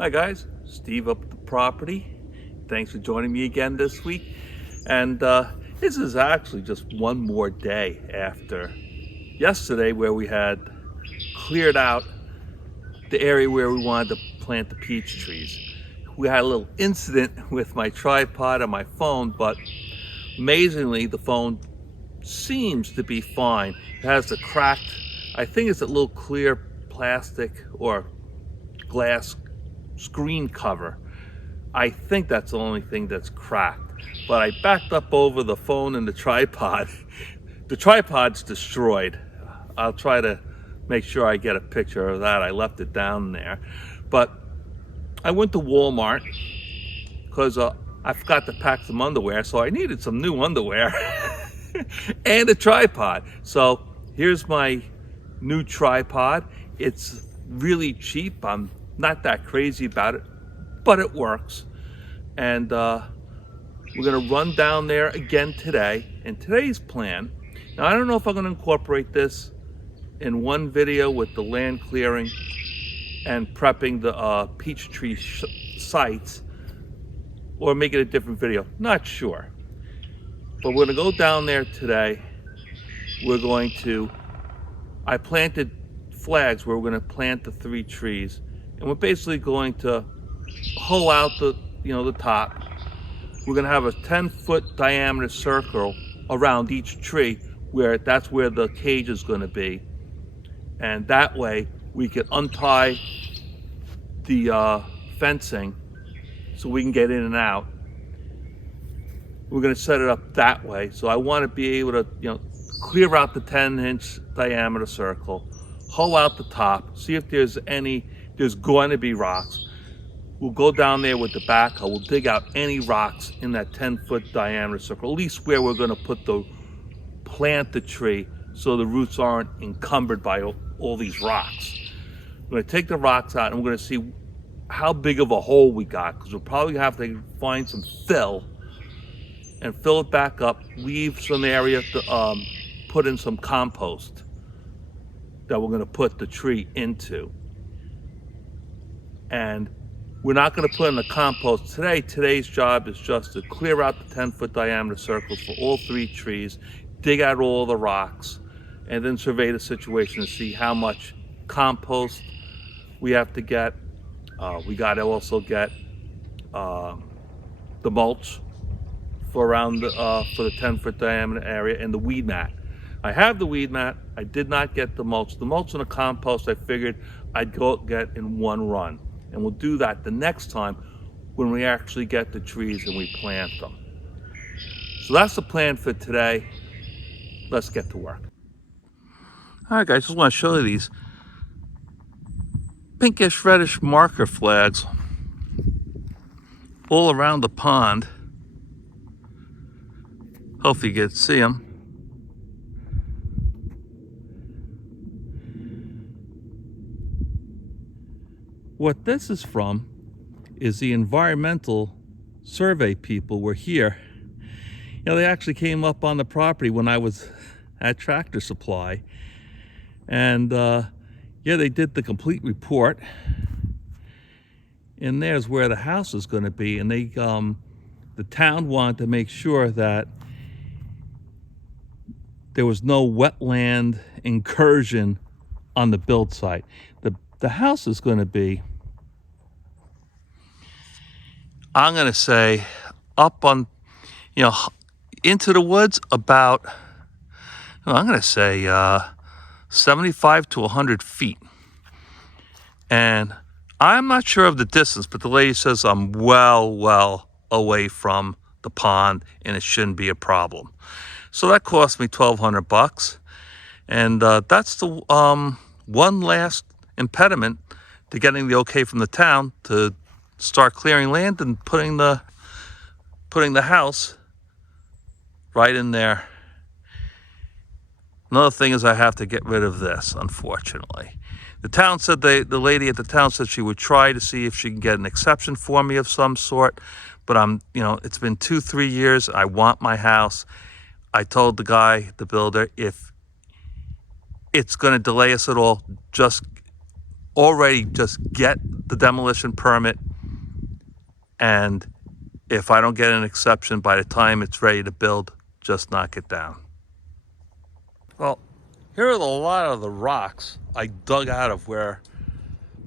Hi guys, Steve up at the property. Thanks for joining me again this week. And this is actually just one more day after yesterday, where we had cleared out the area where we wanted to plant the peach trees. We had a little incident with my tripod and my phone, but amazingly the phone seems to be fine. It has the cracked, I think it's a little clear plastic or glass screen cover. I think that's the only thing that's cracked. But I backed up over the phone and the tripod. The tripod's destroyed. I'll try to make sure I get a picture of that. I left it down there. But I went to Walmart because I forgot to pack some underwear, so I needed some new underwear and a tripod. So here's my new tripod. It's really cheap. I'm not that crazy about it, but it works. And we're gonna run down there again today. And today's plan, now I don't know if I'm gonna incorporate this in one video with the land clearing and prepping the peach tree sites, or make it a different video, not sure. But we're gonna go down there today. I planted flags where we're gonna plant the 3 trees. And we're basically going to hoe out the top. We're going to have a 10-foot diameter circle around each tree, that's where the cage is going to be. And that way we can untie the fencing so we can get in and out. We're going to set it up that way. So I want to be able to, clear out the 10-inch diameter circle, hoe out the top, see if there's going to be rocks. We'll go down there with the backhoe. We'll dig out any rocks in that 10-foot diameter circle, at least where we're going to plant the tree, so the roots aren't encumbered by all these rocks. We're going to take the rocks out, and we're going to see how big of a hole we got, because we'll probably have to find some fill and fill it back up, leave some area to put in some compost that we're going to put the tree into. And we're not going to put in the compost today. Today's job is just to clear out the 10-foot diameter circles for all 3 trees, dig out all the rocks, and then survey the situation to see how much compost we have to get. We got to also get the mulch for around for the 10-foot diameter area, and the weed mat. I have the weed mat. I did not get the mulch. The mulch and the compost I figured I'd go get in one run. And we'll do that the next time when we actually get the trees and we plant them. So that's the plan for today. Let's get to work. All right, guys, just want to show you these pinkish reddish marker flags all around the pond. Hopefully you can see them. What this is from is the environmental survey people were here. They actually came up on the property when I was at Tractor Supply. And they did the complete report. And there's where the house is going to be. And the town wanted to make sure that there was no wetland incursion on the build site. The house is going to be, I'm going to say, up on, into the woods about, I'm going to say 75 to 100 feet. And I'm not sure of the distance, but the lady says I'm well away from the pond and it shouldn't be a problem. So that cost me $1,200. And that's the one last impediment to getting the okay from the town to start clearing land and putting the house right in there. Another thing is I have to get rid of this, unfortunately. The town said, the lady at the town said she would try to see if she can get an exception for me of some sort, but it's been 2-3 years. I want my house. I told the guy, the builder, if it's going to delay us at all, just already just get the demolition permit, and if I don't get an exception by the time it's ready to build, just knock it down. Well, here are a lot of the rocks I dug out of where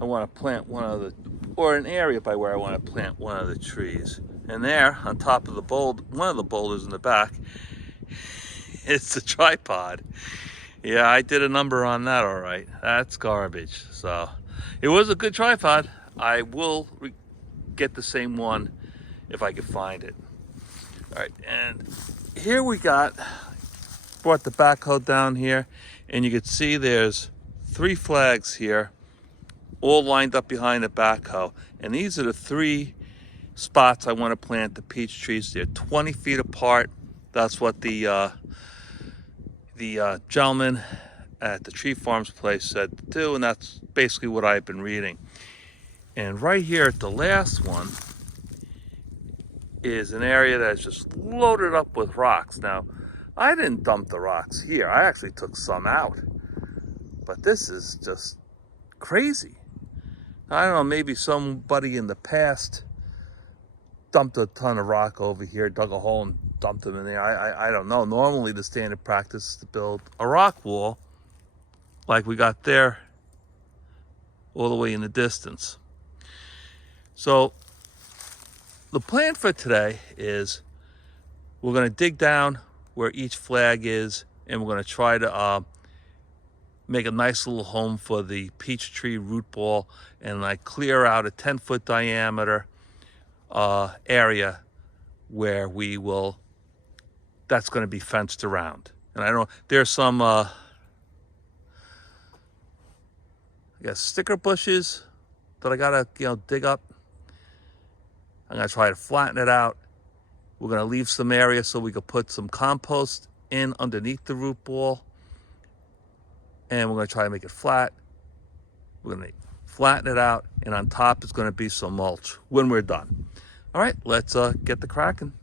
I want to plant one of the, or an area by where I want to plant one of the trees. And there, on top of the one of the boulders in the back, it's a tripod. Yeah, I did a number on that, all right. That's garbage. So, it was a good tripod. I will get the same one if I could find it. All right, and here we brought the backhoe down here, and you can see there's 3 flags here, all lined up behind the backhoe. And these are the 3 spots I want to plant the peach trees. They're 20 feet apart. That's what the gentleman at the tree farms place said to do, and that's basically what I've been reading. And right here at the last one is an area that's just loaded up with rocks. Now, I didn't dump the rocks here. I actually took some out. But this is just crazy. I don't know, maybe somebody in the past dumped a ton of rock over here, dug a hole and dumped them in there. I don't know. Normally the standard practice is to build a rock wall like we got there all the way in the distance. So the plan for today is we're going to dig down where each flag is, and we're going to try to make a nice little home for the peach tree root ball, and like clear out a 10-foot diameter area where we will, that's going to be fenced around. And I don't, there's some I guess sticker bushes that I gotta dig up. I'm gonna try to flatten it out. We're gonna leave some area so we could put some compost in underneath the root ball, and we're gonna try to make it flat. We're gonna flatten it out, and on top is gonna be some mulch when we're done. All right, let's get the cracking.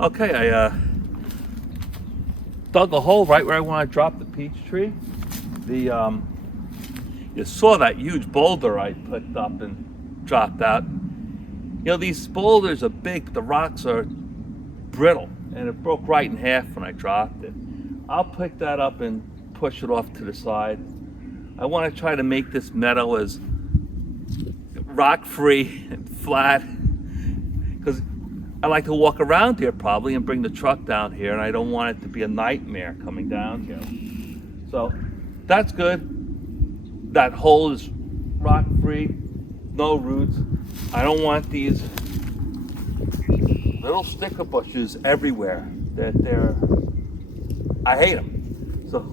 Okay, I dug a hole right where I want to drop the peach tree. You saw that huge boulder I put up and dropped out. These boulders are big, but the rocks are brittle, and it broke right in half when I dropped it. I'll pick that up and push it off to the side. I want to try to make this meadow as rock-free and flat, because I like to walk around here probably and bring the truck down here, and I don't want it to be a nightmare coming down here. So that's good. That hole is rock-free, no roots. I don't want these little sticker bushes everywhere. I hate them. So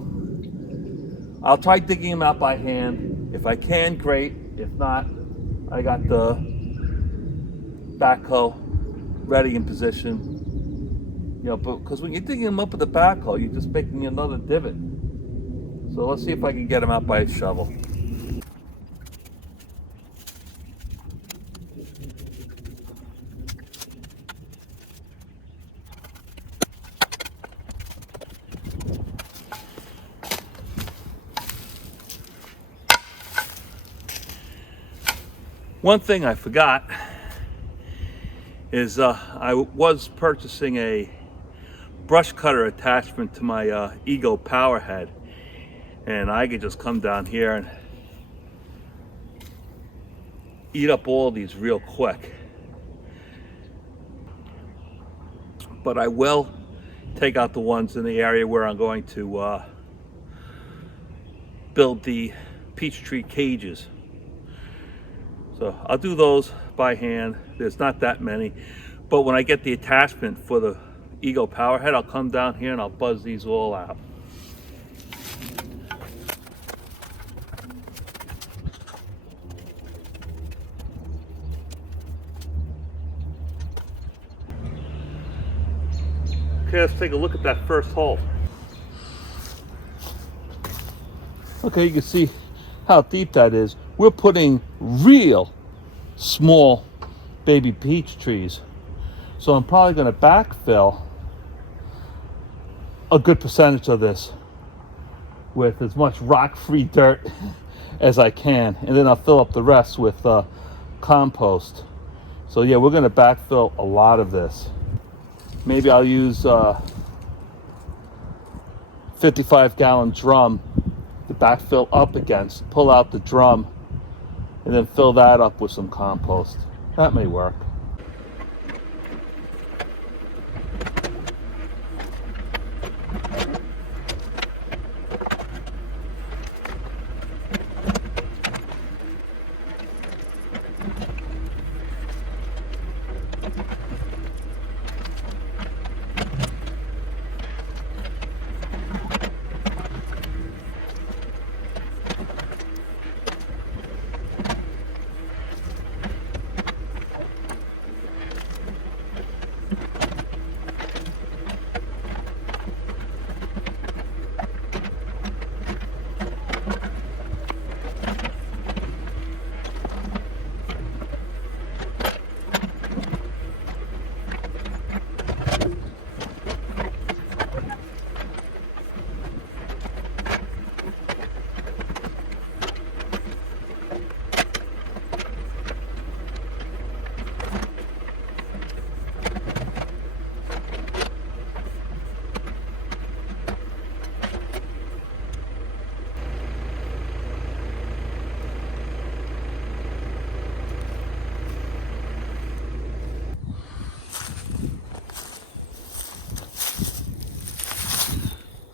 I'll try digging them out by hand. If I can, great. If not, I got the backhoe ready in position. Because when you're digging them up with the backhoe, you're just making another divot. So let's see if I can get them out by a shovel. One thing I forgot is I was purchasing a brush cutter attachment to my Ego power head, and I could just come down here and eat up all these real quick. But I will take out the ones in the area where I'm going to build the peach tree cages. So I'll do those by hand. There's not that many, But when I get the attachment for the Ego power head, I'll come down here and I'll buzz these all out. Okay, let's take a look at that first hole. Okay, you can see how deep that is. We're putting real small baby peach trees. So I'm probably going to backfill a good percentage of this with as much rock-free dirt as I can. And then I'll fill up the rest with compost. So yeah, we're going to backfill a lot of this. Maybe I'll use a 55-gallon drum to backfill up against, pull out the drum, and then fill that up with some compost. That may work.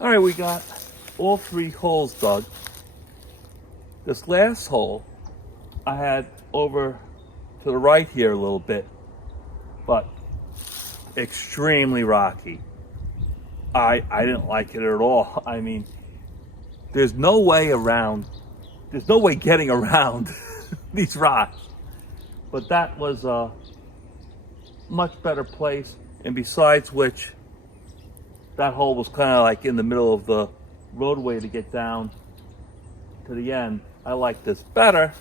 All right, we got all 3 holes dug. This last hole I had over to the right here a little bit, but extremely rocky. I didn't like it at all. I mean, there's no way getting around these rocks. But that was a much better place, and besides which, that hole was kind of like in the middle of the roadway to get down to the end. I like this better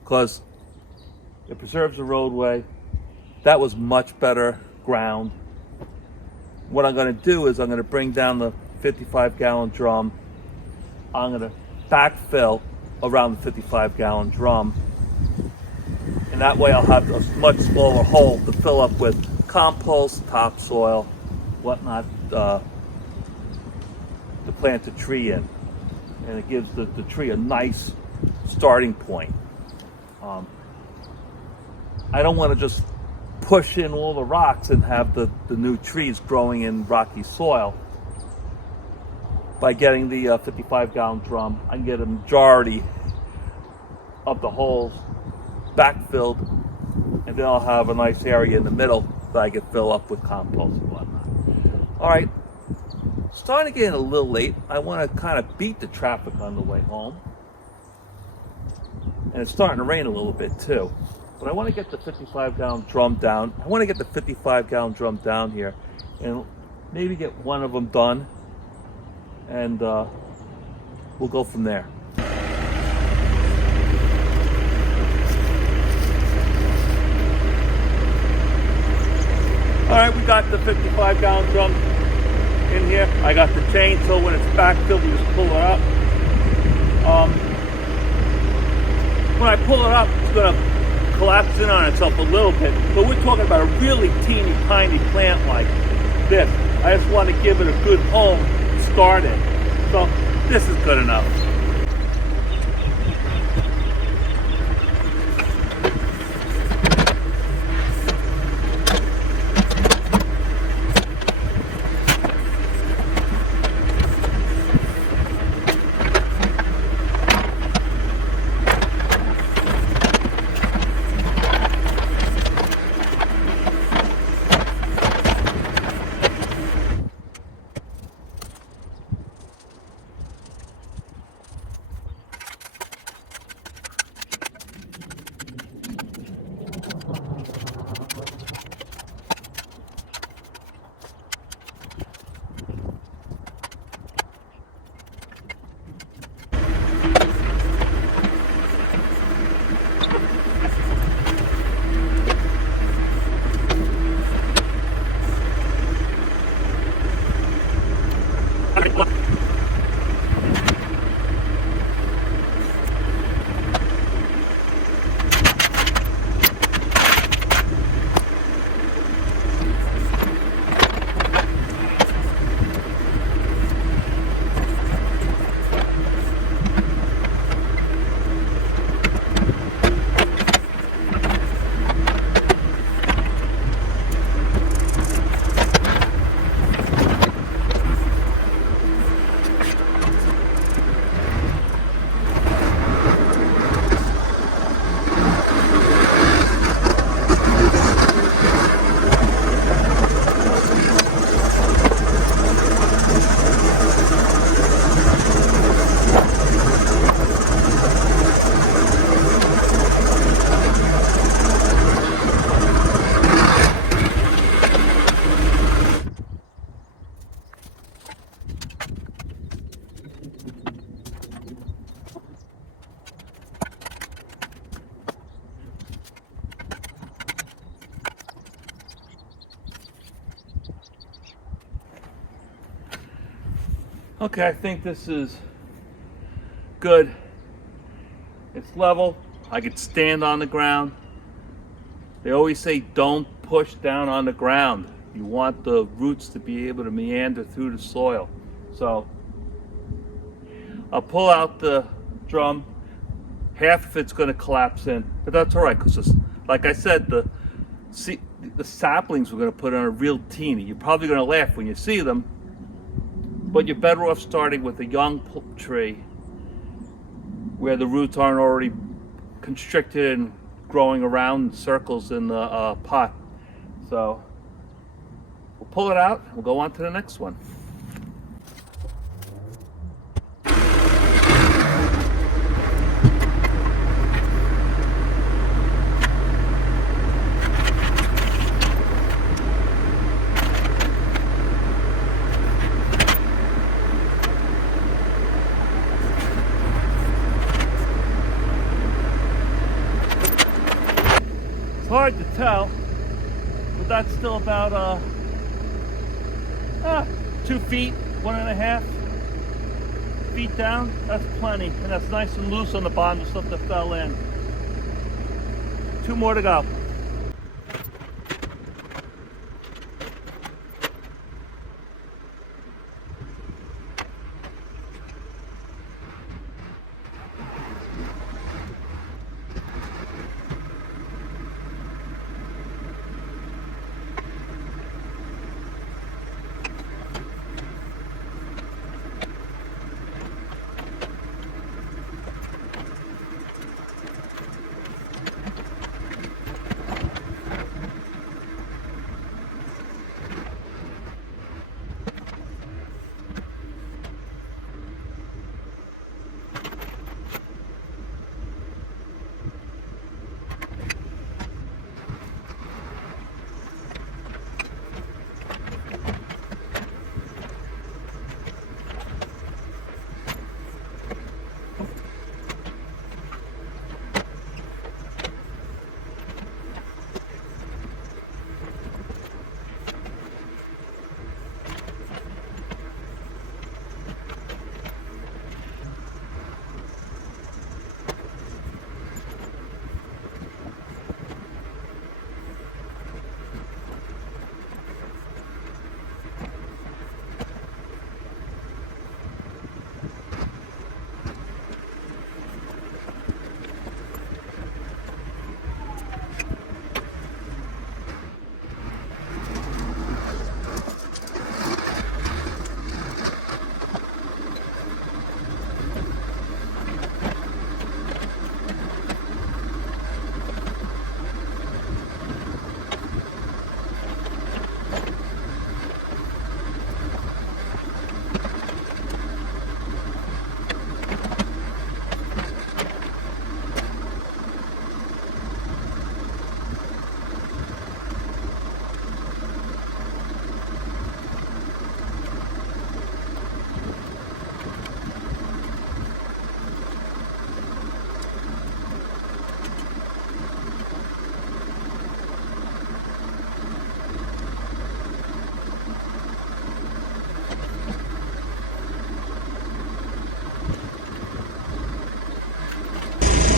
because it preserves the roadway. That was much better ground. What I'm going to do is I'm going to bring down the 55-gallon drum. I'm going to backfill around the 55-gallon drum. And that way I'll have a much smaller hole to fill up with compost, topsoil, whatnot, to plant the tree in. And it gives the tree a nice starting point. I don't want to just push in all the rocks and have the new trees growing in rocky soil. By getting the 55-gallon drum, I can get a majority of the holes backfilled, and then I'll have a nice area in the middle that I can fill up with compost and whatnot. All right, starting to get a little late. I want to kind of beat the traffic on the way home. And it's starting to rain a little bit too. But I want to get the 55-gallon drum down. I want to get the 55-gallon drum down here and maybe get one of them done. And we'll go from there. All right, we got the 55-gallon drum in here. I got the chain, so when it's backfilled, we just pull it up. When I pull it up, it's going to collapse in on itself a little bit. But we're talking about a really teeny tiny plant like this. I just want to give it a good home to start in. So this is good enough. Okay, I think this is good. It's level. I could stand on the ground. They always say don't push down on the ground. You want the roots to be able to meander through the soil. So I'll pull out the drum. Half of it's going to collapse in, but that's all right because, like I said, the saplings we're going to put on are real teeny. You're probably going to laugh when you see them, but you're better off starting with a young tree where the roots aren't already constricted and growing around in circles in the pot. So we'll pull it out. We'll go on to the next one. It's hard to tell, but that's still about 2 feet, 1.5 feet down. That's plenty, and that's nice and loose on the bottom, the stuff that fell in. 2 more to go.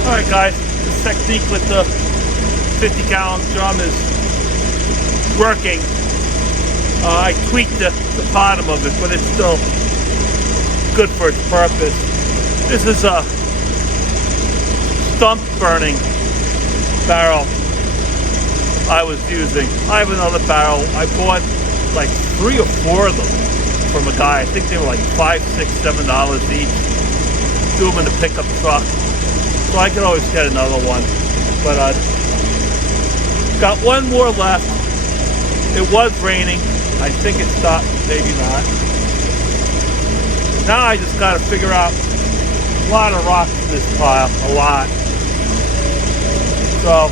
Alright guys, this technique with the 50-gallon drum is working. I tweaked the bottom of it, but it's still good for its purpose. This is a stump burning barrel I was using. I have another barrel. I bought like 3 or 4 of them from a guy. I think they were like $5, $6, $7 each. Do them in the pickup truck. So I could always get another one. But got one more left. It was raining. I think it stopped, maybe not. Now I just got to figure out a lot of rocks in this pile, a lot. So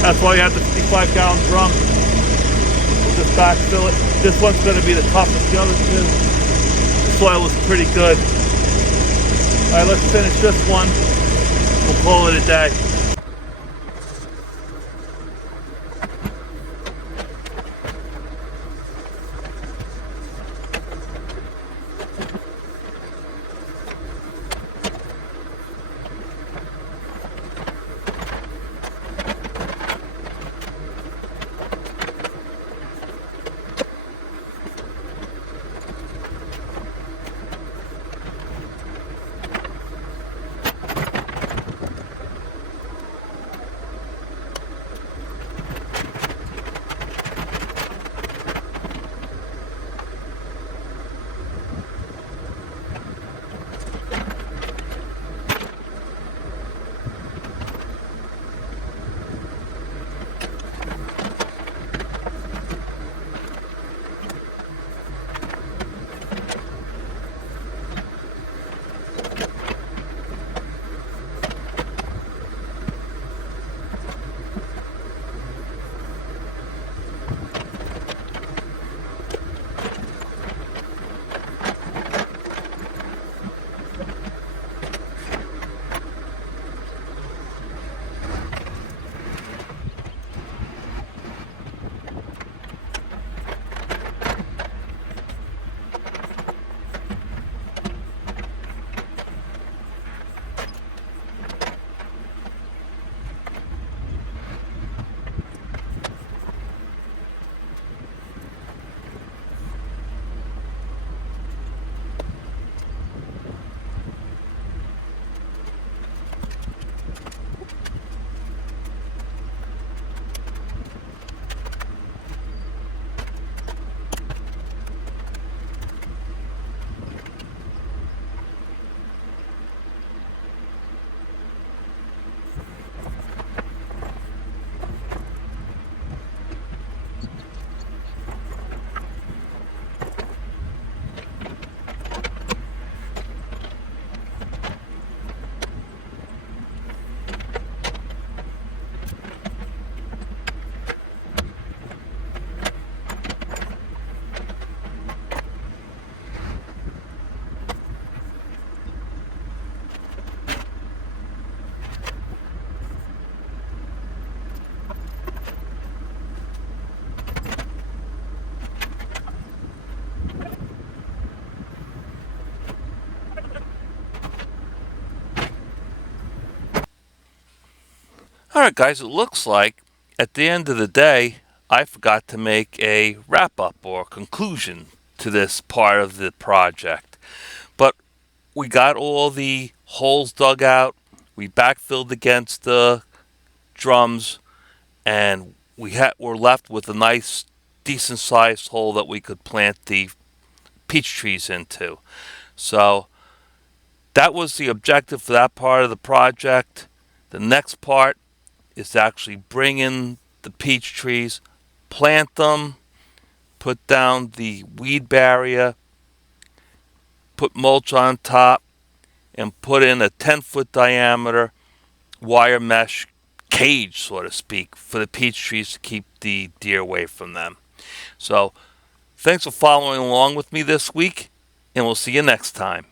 that's why you have the 55-gallon drum. We'll just backfill it. This one's going to be the toughest. The other 2, the soil was pretty good. All right, let's finish this one. We'll call it a day. Alright guys, it looks like at the end of the day I forgot to make a wrap up or conclusion to this part of the project. But we got all the holes dug out, we backfilled against the drums, and we're left with a nice decent sized hole that we could plant the peach trees into. So that was the objective for that part of the project. The next part is to actually bring in the peach trees, plant them, put down the weed barrier, put mulch on top, and put in a 10-foot diameter wire mesh cage, so to speak, for the peach trees to keep the deer away from them. So, thanks for following along with me this week, and we'll see you next time.